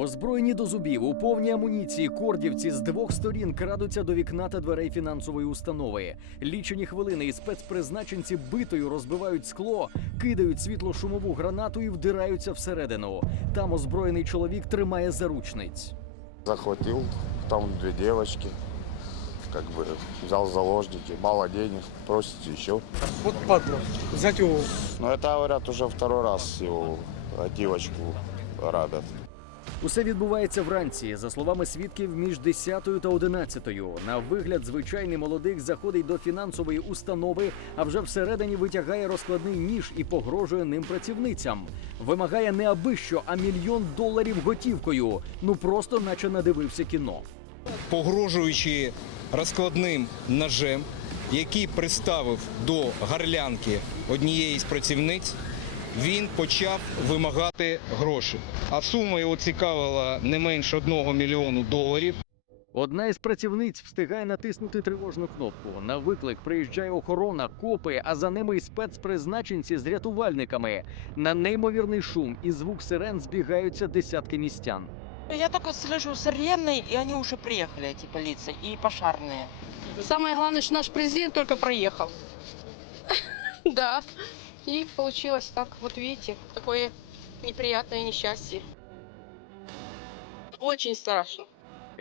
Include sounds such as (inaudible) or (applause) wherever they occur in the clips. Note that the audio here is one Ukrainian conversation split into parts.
Озброєні до зубів у повній амуніції кордівці з двох сторін крадуться до вікна та дверей фінансової установи. Лічені хвилини і спецпризначенці битою розбивають скло, кидають світло-шумову гранату і вдираються всередину. Там озброєний чоловік тримає заручниць. Захватил, там две девочки, как бы взял в заложники, мало денег, просит еще. Вот падла, взять его. Но это, говорят, уже второй раз его э, девочку рабят. Усе відбувається вранці. За словами свідків, між 10 та 11. На вигляд звичайний молодик заходить до фінансової установи, а вже всередині витягає розкладний ніж і погрожує ним працівницям. Вимагає не аби що, а мільйон доларів готівкою. Ну просто наче надивився кіно. погрожуючи розкладним ножем, який приставив до гарлянки однієї з працівниць, він почав вимагати гроші. А сума його цікавила не менше одного мільйону доларів. Одна із працівниць встигає натиснути тривожну кнопку. На виклик приїжджає охорона, копи, а за ними й спецпризначенці з рятувальниками. На неймовірний шум і звук сирен збігаються десятки містян. Я только слышу сирены, и они уже приехали, эти полиции, и пожарные. Самое главное, что наш президент только проехал. Да. (laughs) И получилось так, вот видите, такое неприятное несчастье. Очень страшно.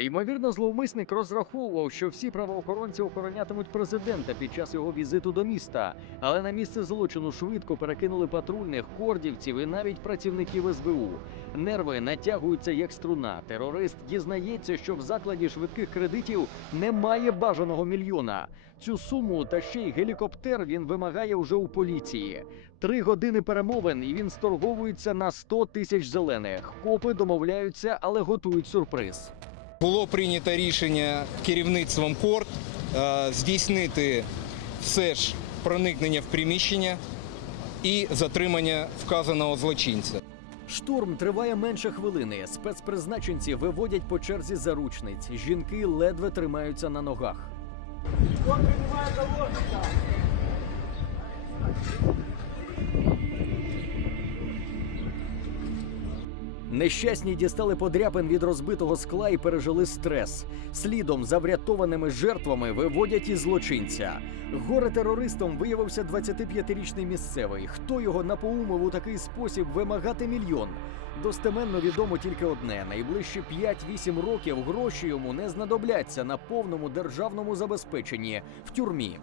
Ймовірно, зловмисник розраховував, що всі правоохоронці охоронятимуть президента під час його візиту до міста, але на місце злочину швидко перекинули патрульних, кордівців і навіть працівників СБУ. Нерви натягуються як струна. Терорист дізнається, що в закладі швидких кредитів немає бажаного мільйона. Цю суму та ще й гелікоптер він вимагає уже у поліції. Три години перемовин, і він сторговується на 100 тисяч зелених. Копи домовляються, але готують сюрприз. Було прийнято рішення керівництвом корт е, здійснити все ж проникнення в приміщення і затримання вказаного злочинця. Штурм триває менше хвилини. Спецпризначенці виводять по черзі заручниць. Жінки ледве тримаються на ногах. Нещасні дістали подряпин від розбитого скла і пережили стрес. Слідом за врятованими жертвами виводять і злочинця. Горе терористом виявився 25-річний місцевий. Хто його напоумив у такий спосіб вимагати мільйон? Достеменно відомо тільки одне: найближчі 5-8 років гроші йому не знадобляться на повному державному забезпеченні в тюрмі.